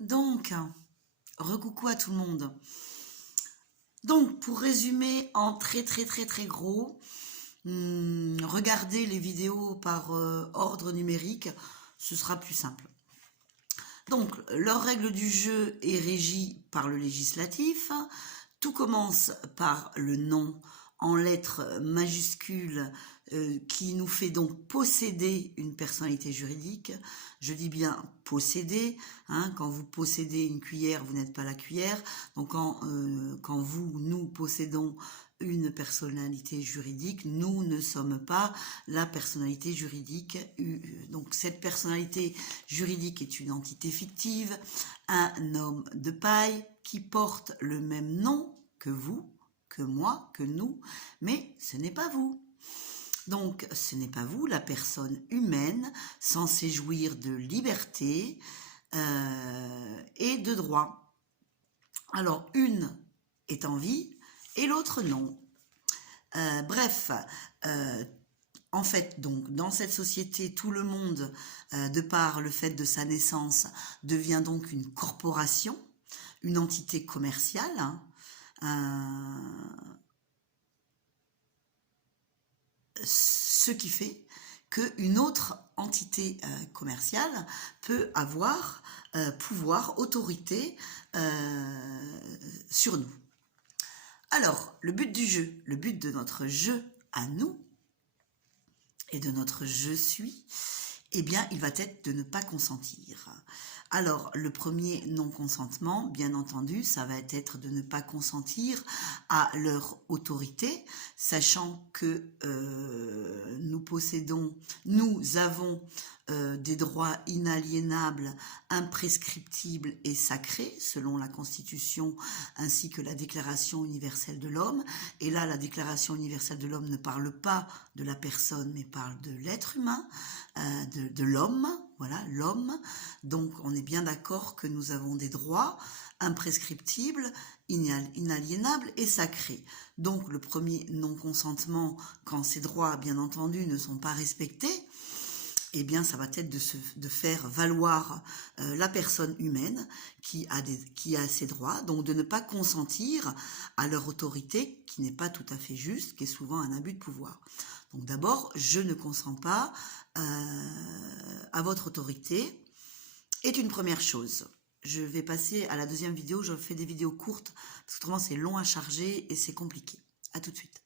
Donc, recoucou à tout le monde. Donc, pour résumer en très gros, regardez les vidéos par ordre numérique, ce sera plus simple. Donc, leur règle du jeu est régie par le législatif. Tout commence par le nom en lettres majuscules qui nous fait donc posséder une personnalité juridique. Je dis bien posséder, hein, quand vous possédez une cuillère, vous n'êtes pas la cuillère. Donc quand nous possédons une personnalité juridique, nous ne sommes pas la personnalité juridique. Donc cette personnalité juridique est une entité fictive, un homme de paille qui porte le même nom que vous, que moi, que nous, mais ce n'est pas vous. Donc, ce n'est pas vous, la personne humaine, censée jouir de liberté et de droit. Alors, une est en vie et l'autre non. Bref, en fait, donc, dans cette société, tout le monde, de par le fait de sa naissance, devient donc une corporation, une entité commerciale, ce qui fait qu'une autre entité commerciale peut avoir pouvoir, autorité sur nous. Alors, le but du jeu, le but de notre jeu à nous et de notre je suis, eh bien, il va être de ne pas consentir. Alors, le premier non-consentement, bien entendu, ça va être de ne pas consentir à leur autorité, sachant que nous avons des droits inaliénables, imprescriptibles et sacrés, selon la Constitution ainsi que la Déclaration universelle de l'homme. Et là, la Déclaration universelle de l'homme ne parle pas de la personne, mais parle de l'être humain, de l'homme, voilà, l'homme. Donc, on est bien d'accord que nous avons des droits imprescriptibles, inaliénables et sacrés. Donc, le premier non-consentement, quand ces droits, bien entendu, ne sont pas respectés, eh bien, ça va être de faire valoir la personne humaine qui a ses droits, donc de ne pas consentir à leur autorité, qui n'est pas tout à fait juste, qui est souvent un abus de pouvoir. Donc d'abord, je ne consens pas à votre autorité, est une première chose. Je vais passer à la deuxième vidéo, je fais des vidéos courtes, parce que autrement c'est long à charger et c'est compliqué. À tout de suite.